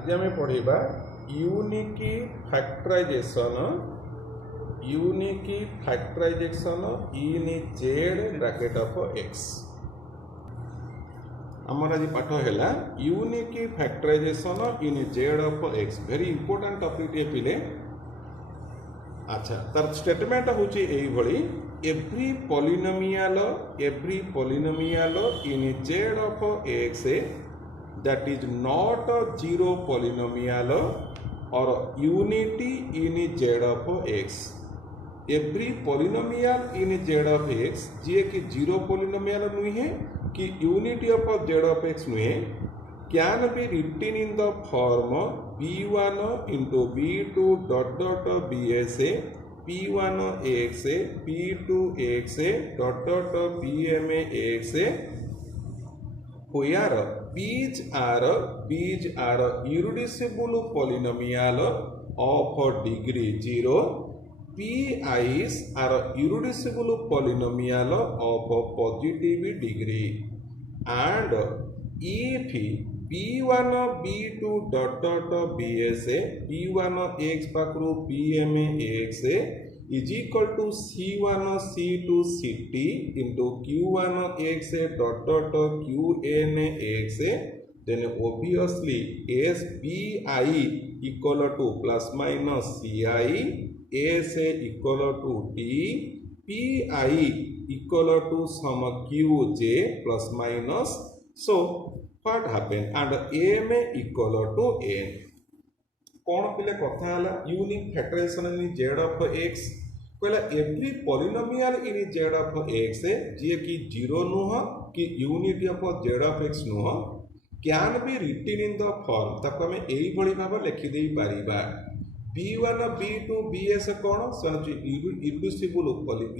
आज आम पढ़ा unique factorization in Z bracket of X. आमर आज पाठ है unique factorization in Z of X. Very important topic टे पिले। अच्छा तार स्टेटमेंट होची एई every polynomial in Z of X that is not a zero polynomial or unity in z of x. Every polynomial in z of x जे कि zero polynomial नुहे कि unity of z of x नुहे can be written in the form b1 into b2 dot dot bs p1 x p2 x dot dot pm x where these are irreducible polynomial of degree 0. Pi's are irreducible polynomial of positive degree. And if p1 b2 dot dot bs p1 x pakru pm x is equal to c1 c2 ct into q1 x dot dot qn x, then obviously sbi equal to plus minus ci, s equal to t, pi equal to some qj plus minus. So what happened? And m equal to n. कौन पिले कथा हला unique factorization in Z of X कहला every polynomial in Z of X जे कि zero नुह कि unity of Z of X नुह can be written in the form ताको हमें एई भली भाव लिखि देई परिबा b1 b2 bs cone सनच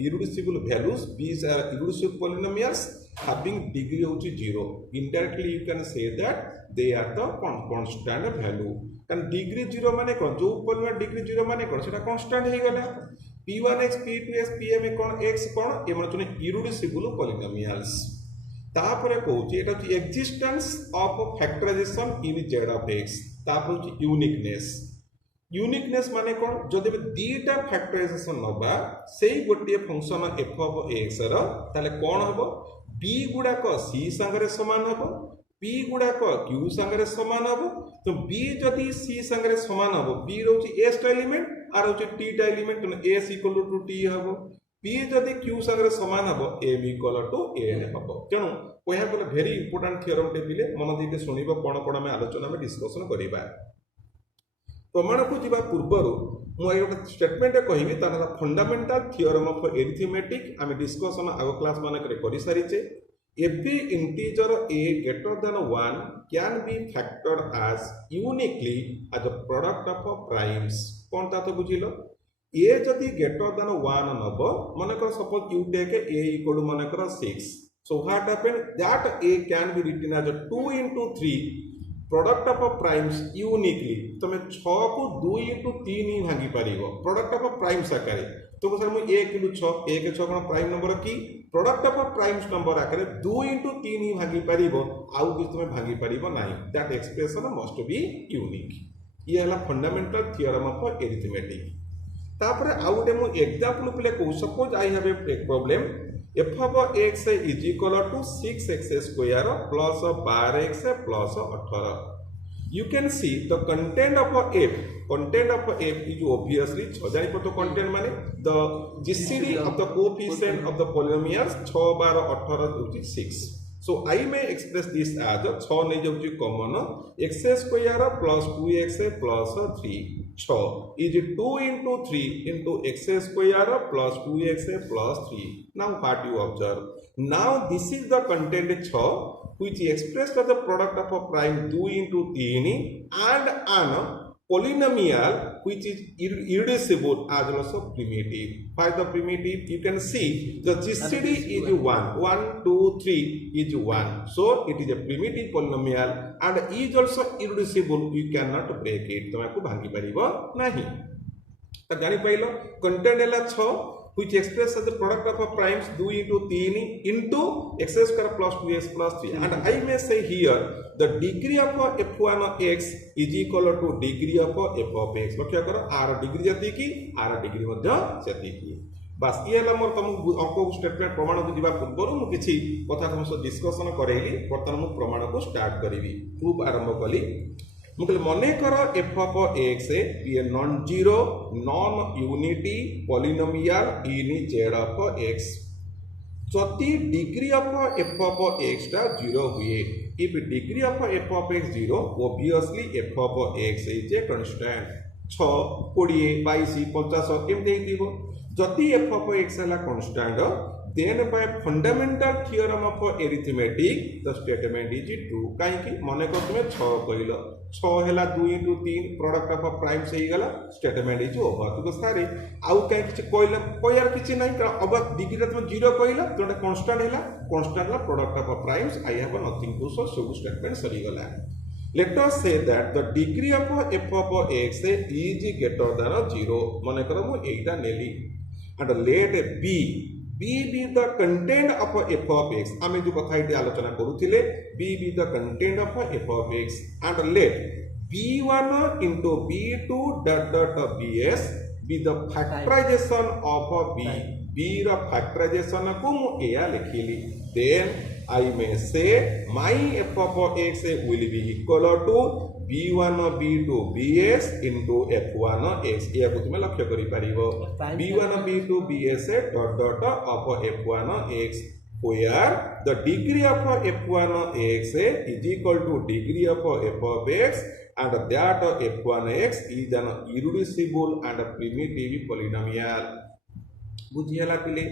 irreducible values these are irreducible polynomials having degree होची 0. indirectly you can say that they are the constant value कारण degree 0 माने कोन जो पॉलिनोमियल डिग्री 0 माने कोन सेटा कांस्टेंट हे गला p1x p2x pm कोन x कोन ए माने चने इररेड्यूसिबल पॉलिनोमियल्स तापर कहूची एटा छि existence of factorisation in z of x तापर छि यूनिकनेस माने कोन जदि दीटा फैक्टराइजेशन नबा सेही गोटे फंक्शन f ऑफ x रो ताले कोन हबो b गुडा को c संगरे समान हबो p गुडा को q संगरे समान हबो तो b जदि c संगरे समान हबो b रोची s टा एलिमेंट आर रोची t टा एलिमेंट तो s इक्वल टू t हबो p जदि q संगरे समान हबो m इक्वल टू n हबो तेनु कोया बोले वेरी इंपोर्टेंट थ्योरम टे पिले मन देके सुनिबो कोन कोन में आलोचना में डिस्कशन करिबा। प्रमाण को जीवा पूर्वरु मु एटा स्टेटमेंट कहिबी ताला फंडामेंटल थ्योरम ऑफ अरिथमेटिक आमे डिस्कशन आगो क्लास माने करे करि सारिचे। Every integer a greater than 1 can be factored as uniquely as a product of primes. कौन ता तो बुझिलो a जदि greater than 1 नबो माने कर suppose you take a equal to माने कर 6. So what happened that a can be written as a 2 into 3 product of primes uniquely. तमे 6 को 2 into 3 ही भागी परिगो product of primes आकारे तो सर मु 1 into 6 1 के 6 कोन प्राइम नंबर की प्रोडक्ट ऑफ प्राइम्स नंबर आकारे 2 into 3 ही भागी परिबो आउ कि तुमे भागी परिबो नाही that expression must be unique. ये हला फंडामेंटल थ्योरम ऑफ अरिथमेटिक। तापर आउ गोटे मु एग्जांपल प्ले को suppose I have a problem f of x is equal to 6x square plus 12x plus 18. You can see the content of f. Content of f is obviously 6 जानि पतो content माने the GCD of the coefficient of the polynomials 6 12 18 होची 6. So I may express this as 6 नै जाउची common x square plus 2x plus 3 6 is 2 into 3 into x square plus 2x plus 3. Now what you observe? Now this is the content 6 which is expressed as the product of a prime 2 into 3 and an polynomial which is irreducible as also primitive. Find the primitive. You can see the GCD is 1 1 2 3 is 1, so it is a primitive polynomial and is also irreducible. You cannot break it. तुमको भांगी परिबो नाही तो जानि pilo content हला 6 which expressed as the product of a primes 2 into 3 into x square plus 2x plus 3. And I may say here the degree of f1 x is equal to degree of f of x. लक्ष्य करो r degree जति की r degree मध्य जति की बस ये ହେଲା मोर तुम अंक स्टेटमेंट प्रमाण को दिबा पूर्व मु किछि कथा तुम सह डिस्कशन करैली वर्तमान मु प्रमाण को स्टार्ट करिवि प्रूफ आरंभ कली मुझे मन कर F of X a non zero non unity polynomial in Z of X जदि degree of F of X टा जीरो हुए if degree of F of X zero obviously F of X is a constant 6 20 22 50 केमते हेतिबो जदि F of X हला constant then by fundamental theorem of arithmetic the statement is true काहे कि मने को तुमे 6 कहिलो 6 हैला 2 into 3 प्रोडक्ट ऑफ प्राइम से ही गला स्टेटमेंट इज ओवर तो सारे आउ काहे किछ कोइला कोयार किछ नाही का अब डिग्री तुम 0 कहिला तोटा कांस्टेंट ला product of primes I have nothing to show सब स्टेटमेंट सरी गला let us say that the degree of f of x is greater than 0 मने करो मु एटा नेली and let b be the content of f of x आमे जो कथा इटे आलोचना करूथिले b be the content of f of x and let b1 into b2 dot dot bs be the factorization of b रा factorization को मु एया लिखिली then I may say my f of x will be equal to b1 b2 bs into f1 x या को तुम लक्ष्य करि परिबो b1 b2 bs dot dot of f1 x where the degree of f1 x is equal to degree of f of x and that f1 x is an irreducible and primitive polynomial बुझियला पिले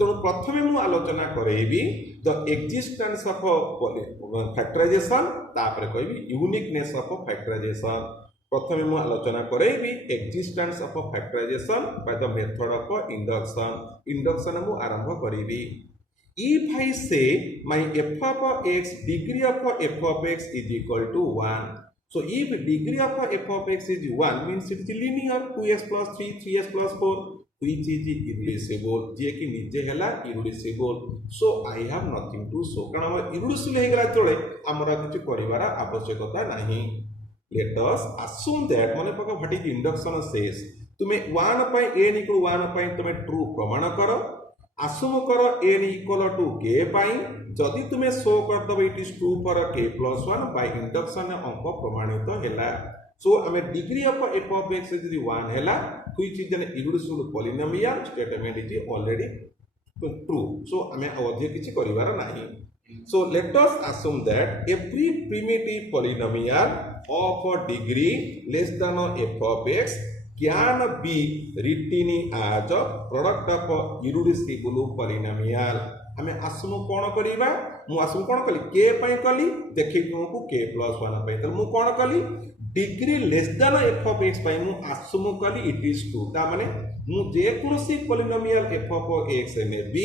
तो प्रथमे मु आलोचना करेबी the existence of factorization तापर कहबी uniqueness of factorization प्रथमे मु आलोचना करेबी existence of factorization by the method of induction मु आरंभ करेबी if I say my f of x degree of f of x is equal to 1 so if degree of f of x is 1 means it is linear 2x plus 3 3x plus 4 which is irreducible जे कि निजे हैला irreducible so I have nothing to show कारण हम irreducible हे गला तोळे हमरा किछ करिवार आवश्यकता नाही let us assume that माने पका व्हाट इज इंडक्शन सेज तुमे 1 पय n इक्वल 1 पय तुमे ट्रू प्रमाण करो assume करो n इक्वल टू k पय जदि तुमे शो कर दबो it is true for k + 1 by induction अंक प्रमाणित हैला so I mean degree of f of x is 1 hela which is an irreducible polynomial statement is already true so I mean avadhya kichi karibara nahi so let us assume that every primitive polynomial of a degree less than f of x can be written as a product of a irreducible polynomial हमें assume कोन करिबा मु assume कोन कली k पय कली देखि को k + 1 पय त मु कोन कली degree less than f of x पय मु assume कली इट इज ट्रू ता माने मु जे कोनसी पोलिनोमियल f of x ने be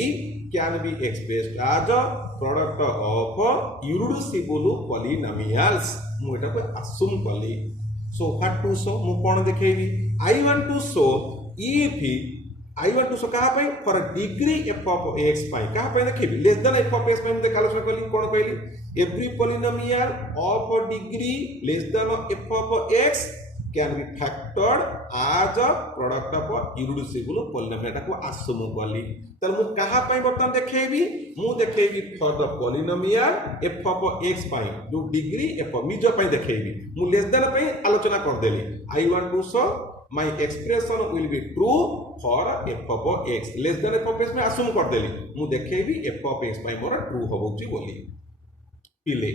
can be expressed as a product of irreducible polynomials मु एटा को assume कली सो व्हाट टू शो मु कोन देखेबी I want to show if I want to show कहा पे for a degree f of x पाई कहा पे देखिए less than f of x में हमने आलोचना करी कौन कहली every polynomial of a degree less than f of x can be factored as a product of a irreducible polynomial को assume कली तल मु कहा पे बर्तन देखेबी मु देखेबी for the polynomial f of x पाई जो डिग्री f of निज पे देखेबी मु less than पे आलोचना कर देली I want to show my expression will be true for f of x less than f of x में assume कर देली मु देखेबी f of x पाई मोर ट्रू होबोची बोली पिले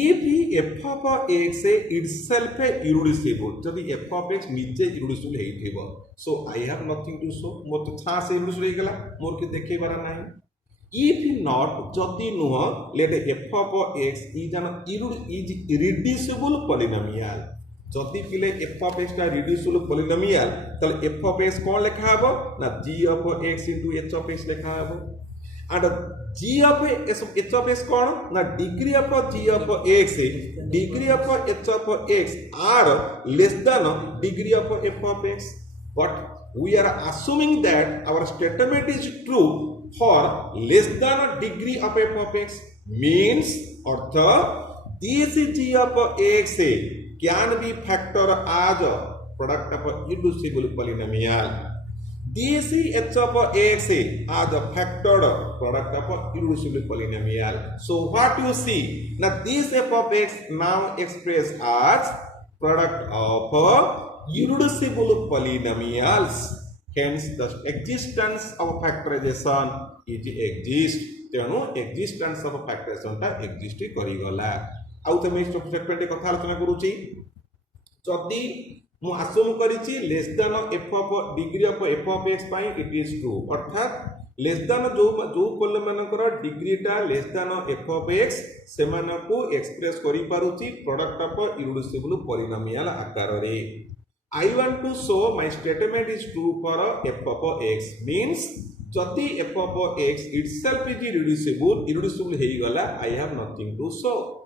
if f of x itself irreducible जदि f of x निजे irreducible हेइथिबो so I have nothing to show मोर तो छा से irreducible हे गेला मोर के देखेबार नाही if not जदि नुह let f of x is an irreducible polynomial जदि पिले f of x का रिड्यूसिबल पोलिनोमियल तले f of x कोन लिखा हबो ना g of x into h of x लिखा हबो and g of h of x कोन ना degree of g of x degree of h of x are less than degree of f of x but we are assuming that our statement is true for less than a degree of f of x, means this g of x can be factor as a product of a irreducible polynomial. This h of x as a factored product of a irreducible polynomial. So what you see, now this f of x now expressed as product of irreducible polynomials. Hence the existence of factorization is exist. तेणु existence of factorization ता exist करी गला. आउ तमे statement कथा आलोचना करूची. जदि मु assume करिची less than f of degree of f of x पाई इट इज ट्रू, अर्थात लेस देन जो पोलिनोमियल डिग्री टा less than f of x से मानको एक्सप्रेस करि पारुची प्रोडक्ट ऑफ इररेड्यूसिबल पोलिनोमियल आकार रे. I want to show my statement is true for f of x, means जदि f of x itself is irreducible हेई गला, I have nothing to show.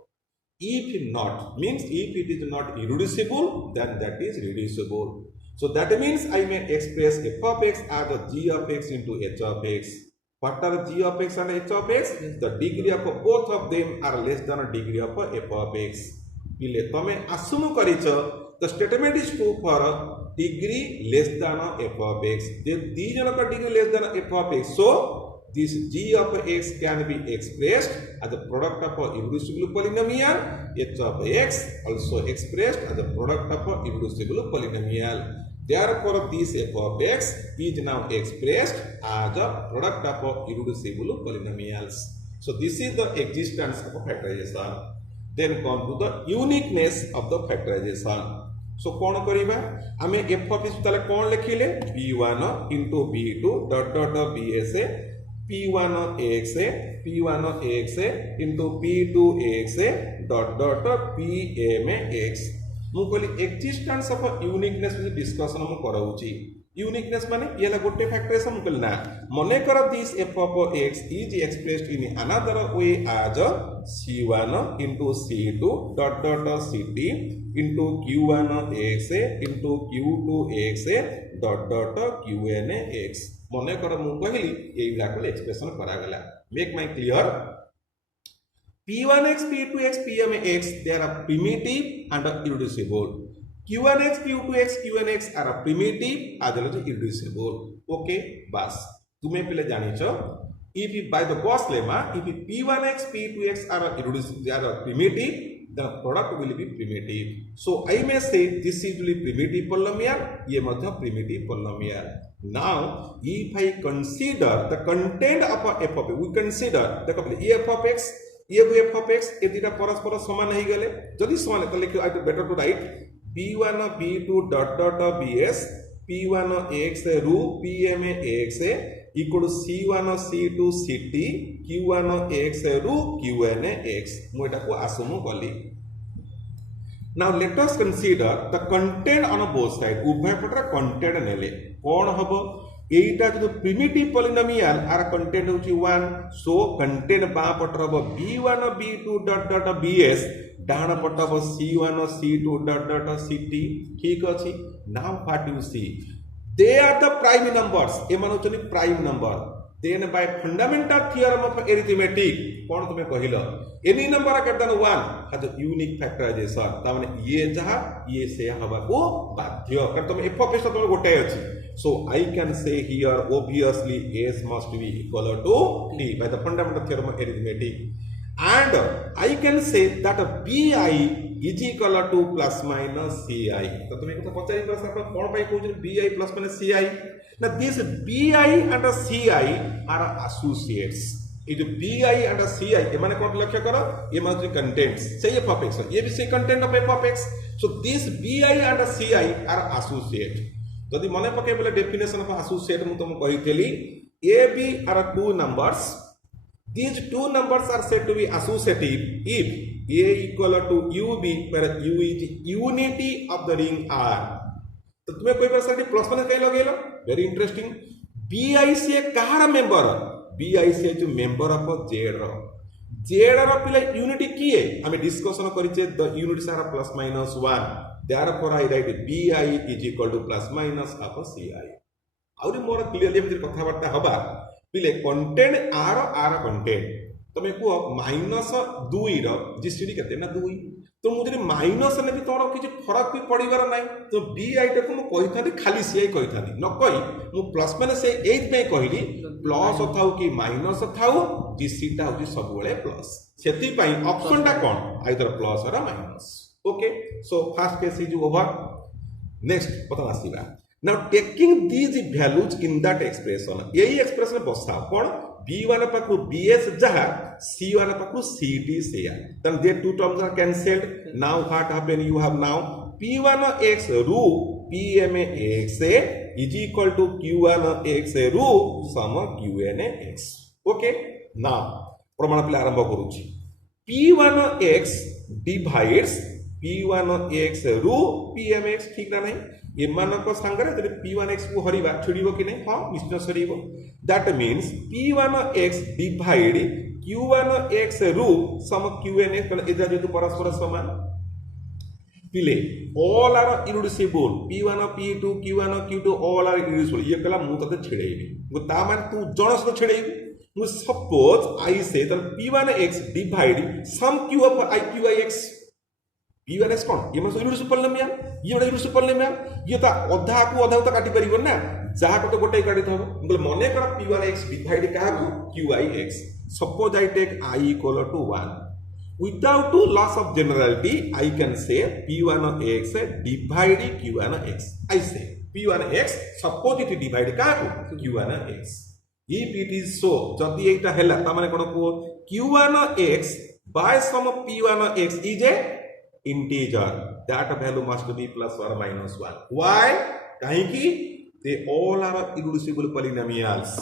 If not, means if it is not irreducible, then that is reducible. So that means I may express f of x as a g of x into h of x. What are g of x and h of x? The degree of both of them are less than a degree of f of x. इले तमे assume करिछ the statement is true for degree less than f of x. The the Janak degree less than f of x. So this g of x can be expressed as a product of a irreducible polynomial. H of x also expressed as a product of a irreducible polynomial. Therefore, this f of x is now expressed as a product of a irreducible polynomials. So this is the existence of a factorization. Then come to the uniqueness of the factorization. So कौन करिबा आमे f of x ताले कौन लिखिले p1 into p2 dot dot bs p1 x into p2 x dot dot pm x. मु कहली existence of uniqueness में discussion हम कराउची. Uniqueness माने येला गोटे फैक्टराइजेशन हम कहली ना मने कर this f of x is expressed in another way as c1 into c2 dot dot ct into q1 x into q2 x dot dot qn x. मने कर मु कहली एई ब्लैक एक्सप्रेशन करा गला. Make my clear. p1x p2x pmx they are primitive and irreducible. q1x q2x qnx are primitive as well as irreducible. Okay, bas तुमे पहले जानिछो if by the Gauss lemma if p1x p2x are irreducible, they are primitive, the product will be primitive. So I may say this is really primitive polynomial, ये मतलब primitive polynomial. Now if I consider the content of a f of x, we consider देखो पहले f of x ये f of x ये दिटा परस्पर समान ही गले. जदि समान है तो लिखो I better to write p1 p2 dot dot bs p1 x ru pm x equal to c1 c2 ct q1 x ru qn x. मु एटा को assume कली. Now let us consider the content on both sides. उभय पटर content नेले कौन हबो एटा जो primitive polynomial are content होची 1. So content बा पटर हबो b1 b2 dot dot bs डाण पट हबो c1 c2 dot dot ct. ठीक अछि. Now what you see, they are the prime numbers. ए मानो चली prime number. Then by fundamental theorem of arithmetic कौन तुमे कहिलो any number greater than 1 has a unique factorization. ता माने ये जहा ये से हबा को बाध्य कर तुम f of x तो गोटे अछि. So I can say here obviously s must be equal to t by the fundamental theorem of arithmetic, and I can say that bi is equal to plus minus ci. तो तुम एक पचारि प्रश्न पर कोन पाई कहू bi plus minus ci. Now this bi and ci are associates. ये bi and ci ये माने कोन लक्ष्य करो ये माने कंटेंट्स से f of x ये भी से content of f of x. So this bi and ci are associate. जदि मने पके बोले डेफिनेशन ऑफ associate मु तुम कहितली a b are two numbers. These two numbers are said to be associative if a equal to ub where u is unity of the ring R. तो तुम्हें कोई प्रश्न प्लस माइनस कहीं लगेलो very interesting. bi से कहार member bi से जो member of z रो पिले unity किए हमें डिस्कशन करिचे the units are plus minus 1. therefore I write bi is equal to plus minus of ci आउरी मोर क्लियरली एमती कथबार्ता हवा पिले कंटेंट आर कंटेंट तमे को माइनस 2 रो जीसीडी केते ना 2 तो मुझे माइनस ने भी तोर किछि फरक भी पड़ीबार नै तो बी आईटा को मु कहिथानी खाली सीआई कहिथानी न कहि मु प्लस माइनस से 8 में कहली प्लस थाउ कि माइनस थाउ जीसीटा होची सब बेले प्लस सेति पई ऑप्शन टा कोन आइदर प्लस और minus okay so first case is over next पता आसीबा now taking these values in that expression यही expression बसा कोन b वाला पाखु bs जहा c वाला पाखु cd सेया then they two terms are cancelled now what happen you have now p1x root pmx is equal to q1x root sum qnx okay now प्रमाण पे आरंभ करूची p1x divides p1x root pmx ठीक ना नहीं एमानक संगरे जदि p1x को हरिबा छुड़ीबो कि नै हां निश्चय छुड़ीबो that means p1x divide q1x root some qnx मतलब एजा जेतु परस्पर समान पिले all are irreducible p1 p2 q1 q2 all are irreducible ये कला मु तते छेड़ेबी मु ता मान तू जनस तो छेड़ेबी मु suppose I say the p1x divide some q of iqix p1x कोन ये मतलब इरिड्यूसिबल पॉलिनोमियल ये बड़ा इरिड्यूसिबल पॉलिनोमियल ये ता अधा को अधा तो काटी परिबो ना जहा को तो गोटे काटी थबो मतलब मने कर p1x डिवाइड का को qix suppose I take I equal to 1 without loss of generality I can say p1x divide q1x I say p1x suppose it divide का को q1x if it is so जदी एटा हैला त माने कोन को q1x by sum of p1x is a integer that value must be plus or minus 1 why kahi ki they all are irreducible polynomials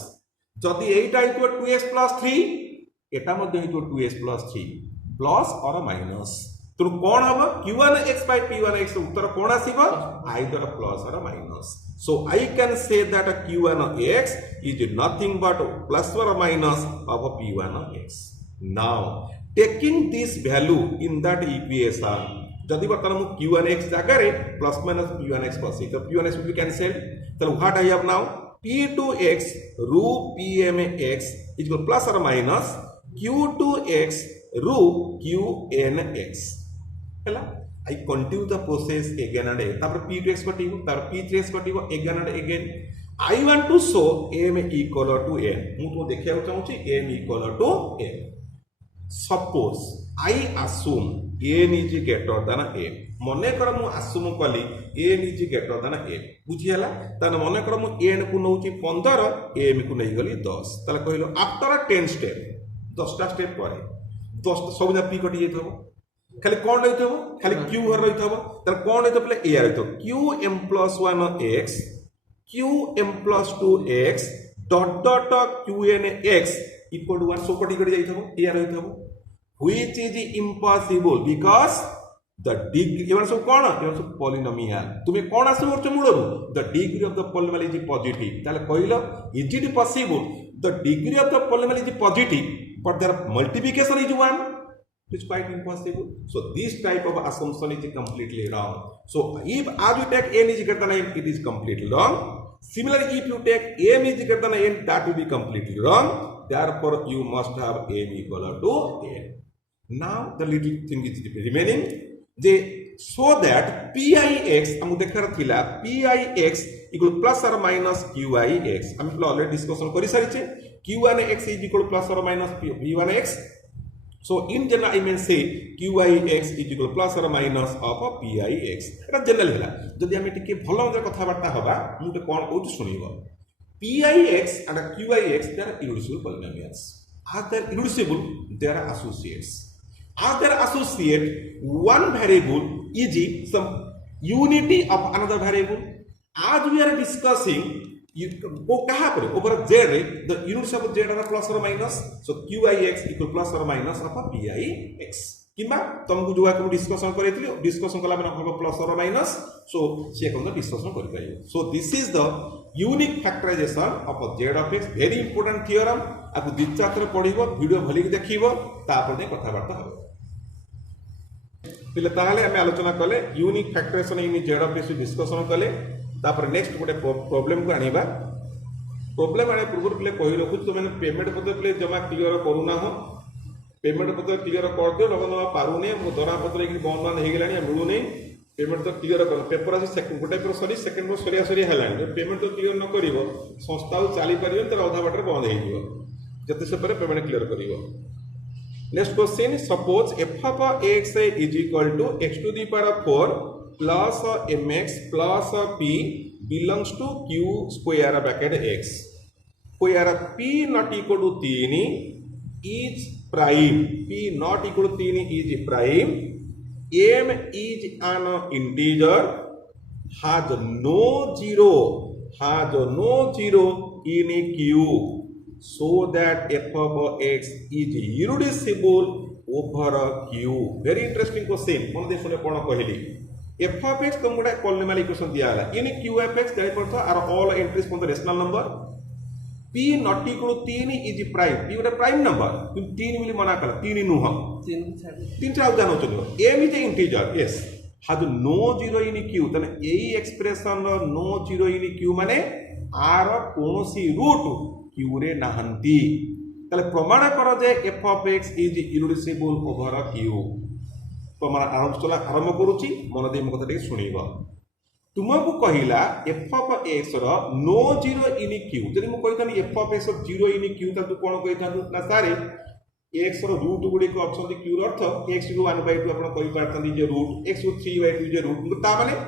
jodi eita into 2x plus 3 eta madhya into 2x plus 3 plus or minus तो कोन हबो q1x by p1x Uttar cone आसीबो either plus or minus so I can say that q1x is nothing but plus or minus of p1x now taking this value in that equation जदि बर्तमान मु q1x जगह रे plus minus p1x बसी तो p1x will be cancelled तो what I have now p2x root pmx is equal plus or minus q2x root qnx हैला I continue the process again and तापर p2x कटिबो तापर p3x कटिबो again and again I want to show m equal to n मु तो देखिया चाहूची m equal to n suppose I assume n is greater than m मने कर मु assume कली n is greater than m बुझी हला तने मने कर मु n को नउची 15 m को नै गली 10 तले कहिलो आफ्टर 10 स्टेप 10 टा स्टेप परे 10 सब ना p कटि जेथबो खाली कोन रहिथबो खाली q हर रहिथबो तले कोन रहिथबो पले a रहिथबो qm plus 1x qm plus 2x dot dot qnx equal to 1 so कटि जाइथबो a रहिथबो which is impossible because the degree even so cone even so polynomial तुमे कोन आसु करछ मूलरु the degree of the polynomial is positive ताले कहिलो is it possible the degree of the polynomial is positive but their multiplication is 1 it is quite impossible so this type of assumption is completely wrong so if as you take n is greater than m it is completely wrong similarly if you take m is greater than n that will be completely wrong therefore you must have m equal to n now the little thing is remaining they so that pix हम देखर थिला pix equal plus or minus qix हम already discussion करि सारिचे q1x is equal plus or minus p1x so in general I mean say qix is equal plus or minus of pix Etah general हैला जदि हम टिके भलो मते कथा बार्ता हबा मुते कोन कहू सुनिबो pix and qix they are irreducible polynomials are they irreducible they are associates as their associate one variable is some unity of another variable as we are discussing you go कहां पर over z the units of z are plus or minus so qix equal plus or minus of pix किबा तुमको जो को discussion करैतिलो discussion कला माने हम plus और minus so से कोन डिस्कशन करि पाइयो so this is the unique factorisation of z of x very important theorem आपको दिचात्र पढिबो वीडियो भली देखिबो तापर दे कथा बार्ता हो पिले ताहले आमे आलोचना कले unique factorisation unique Z of X discussion कले तापर नेक्स्ट गोटे प्रॉब्लम को आनिबा प्रॉब्लम आने पूर्व पिले कहि रखु तो मैंने पेमेंट पत्र पिले जमा क्लियर करूना हो पेमेंट पत्र क्लियर कर दियो लोग जमा पारुने मो दरा पत्र कि बंद मान हे गेलानी मिलु नै पेमेंट तो क्लियर कर पेपर आसी गोटे पेपर सरी सेकंड पेपर सरिया सरिया हेलानी पेमेंट तो क्लियर न करिवो संस्था चली परियो त आधा बाटर बंद हे जिवो जते से परे पेमेंट क्लियर करिवो next question suppose f of x is equal to x to the power 4 plus mx plus p belongs to q square bracket x where p not equal to 3 is prime p not equal to 3 is prime m is an integer has no zero in q so that f of x is irreducible over q. Very interesting question. मन दे सुने कोन कहली f of x तुम गोटे polynomial equation दिया हला इन q of x जाय परतो are all entries for the rational number p not equal to 3 is prime p गोटे प्राइम नंबर तुम 3 मिली मना कर 3 नुह 3 टा जानो चलो m is a integer yes has no zero in q तने एई expression no zero in q माने आर कोनोसी रूट q रे नाहंती तले प्रमाण कर जे f of x is irreducible over q प्रमाण आरंभ करूची मन दे म कथा टे सुनिबा तुमको कहिला f of x रो नो जीरो इन q जदि म कहितानी f of x zero in q त तू कोन कहितानु ना सारे x रो रूट गुडी को ऑप्शन द q रो अर्थ x * 1/2 आपण कहि पारतानी जे रूट x * 3/2 जे रूट ता माने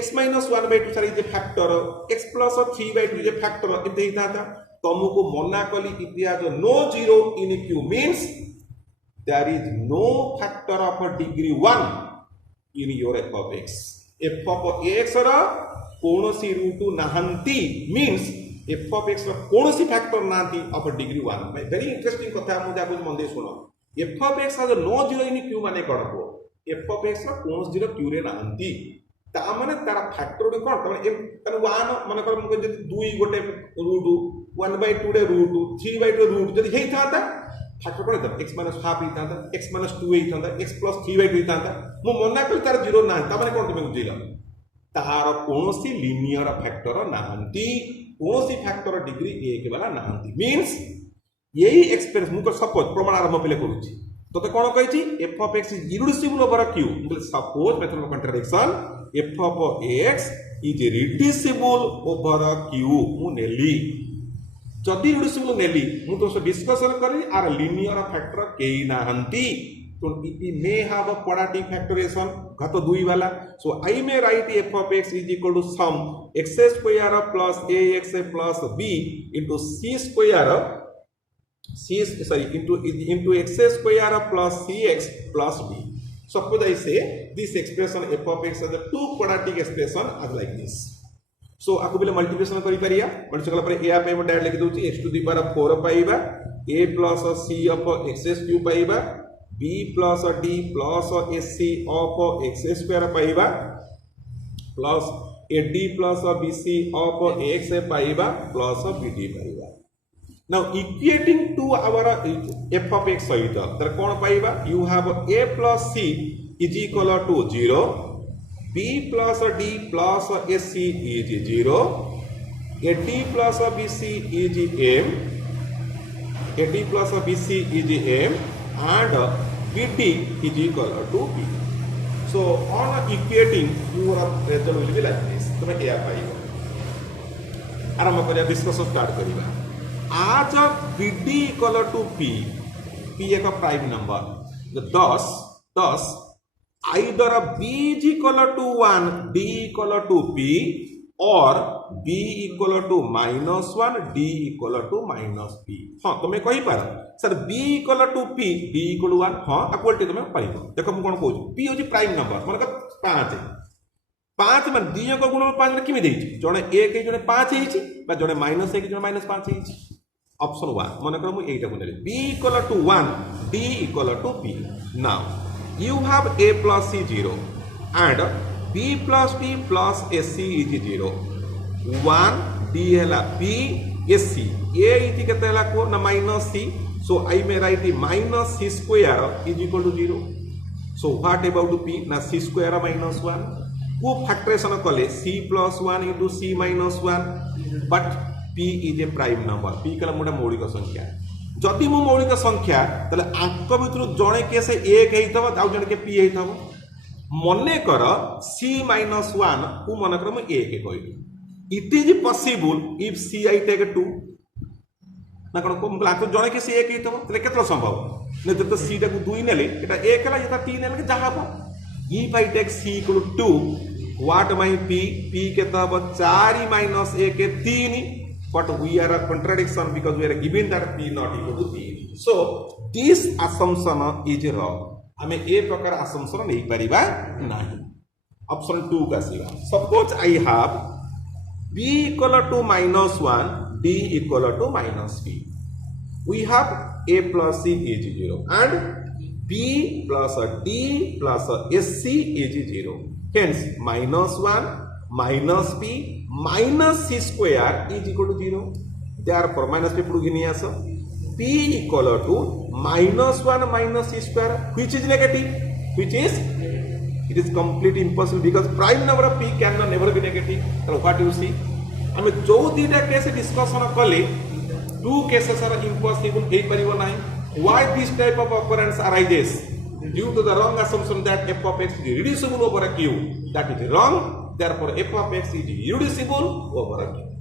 x - 1/2 सारी जे फैक्टर x + 3/2 जे फैक्टर इते हिताता तुमको मना कली इतिहास no zero in q means there is no factor of degree 1 in your f of x f of x रा कोनोसी रूट नाहंती means f of x रा कोनोसी फैक्टर नाहंती of degree 1 very interesting कथा मु जाको मन दे सुनो f of x has no zero in q माने कोन हो f of x रा कोनोसी जीरो q रे नाहंती ता माने तारा फैक्टर रे कोन तने 1 माने कर मु जदि 2 गोटे रूट 1/2 रे रूट 3/2 रूट जदि हेई थाता फैक्टर कोन था x - हाफ ही थाता x - 2 ही थाता x + 3/2 ही थाता मु मना कर तार जीरो ना ता माने कोन तुमे बुझिला तार कोनोसी लिनियर फैक्टर नाहंती कोनोसी फैक्टर डिग्री 1 वाला नाहंती मींस यही एक्सप्रेस मु को सपोज प्रमाण आरंभ पले करूची तो कोन कहिची f of x is irreducible over q suppose method of contradiction f of x is reducible over q मु नेली जदि रिड्यूसिबल नेली मु तो डिस्कशन करी आर लिनियर फैक्टर केई नाहंती तो it may have a quadratic factorisation घात 2 वाला so I may write f of x is equal to sum x square plus ax plus b into c square into x square plus cx plus b. Suppose I say this expression f of x as a two quadratic expression as like this. So आपको पहले multiplication करि परिया multiplication कला पर a पे हम direct लिख दोची x to the power 4 पाइबा a plus c of x cube पाइबा b plus d plus ac of x square पाइबा plus ad plus bc of x पाइबा plus bd पाइबा. Now equating to our f of x सहित तर कोन पाइबा you have a plus c is equal to 0 b plus d plus ac is 0 ad plus bc is m ad plus bc is m and bd is equal to b. So on equating your result will be like this तुम क्या पाइबा आरंभ करिया discussion start करिबा आज bd equal to p एक prime number thus either b is equal to 1 d equal to p or b equal to -1 d equal to -p. हाँ तुम्हें कही पार sir b equal to p d equal to 1 हाँ equality तुम्हें पाइबो देखो मु कोन कहू p होची प्राइम नंबर माने 5 5 मान दी को गुण 5 रे किमि देछि जने 1 जने 5 हेछि बा जने -1 जने -5 हेछि ऑप्शन 1 माने कर मु एटा को नेली b equal to 1 d equal to p. Now you have a plus c 0 and b plus d plus ac is 0 1 d hela p ac a is kete hela ko na minus c so I may write the minus c square is equal to 0. So what about p? Na c square minus 1. Who factorization kale c plus 1 into c minus 1. But p is a prime number. P kala मोटा मौलिक संख्या. जदि मो मौलिक संख्या तले आंक भितर जणे के से 1 हेइतबो आ जणे के p हेइतबो. मने कर c minus 1 को मने कर म 1 कहली. It is possible if c I take 2. ना कौन को मतलब जणे के से 1 हेइतबो तले केतलो संभव ने जब तो c टा को 2 नेले एटा 1 हला एटा 3 नेले जहा हो. If I take c equal to 2, what my p? p केता हो 4 minus 1 3. But we are a contradiction because we are given that p not equal to 3. So this assumption is wrong. हमें ए प्रकार assumption नहीं परिबा नहीं. Option 2 का Siva. Suppose I have b equal to minus 1, d equal to minus p. We have a plus c is 0 and b plus d plus sc is 0. Hence minus 1 minus p minus c square is equal to 0. Therefore minus p put gini asa. P equal to minus 1 minus c square, which is negative, which is it is completely impossible because prime number of p can never be negative. So what you see? I mean, जो दीटा case discussion कले two cases are impossible हे परिबो नाही. Why this type of occurrence arises? Due to the wrong assumption that f of x is reducible over a q. That is wrong. Therefore f of x is reducible over a q.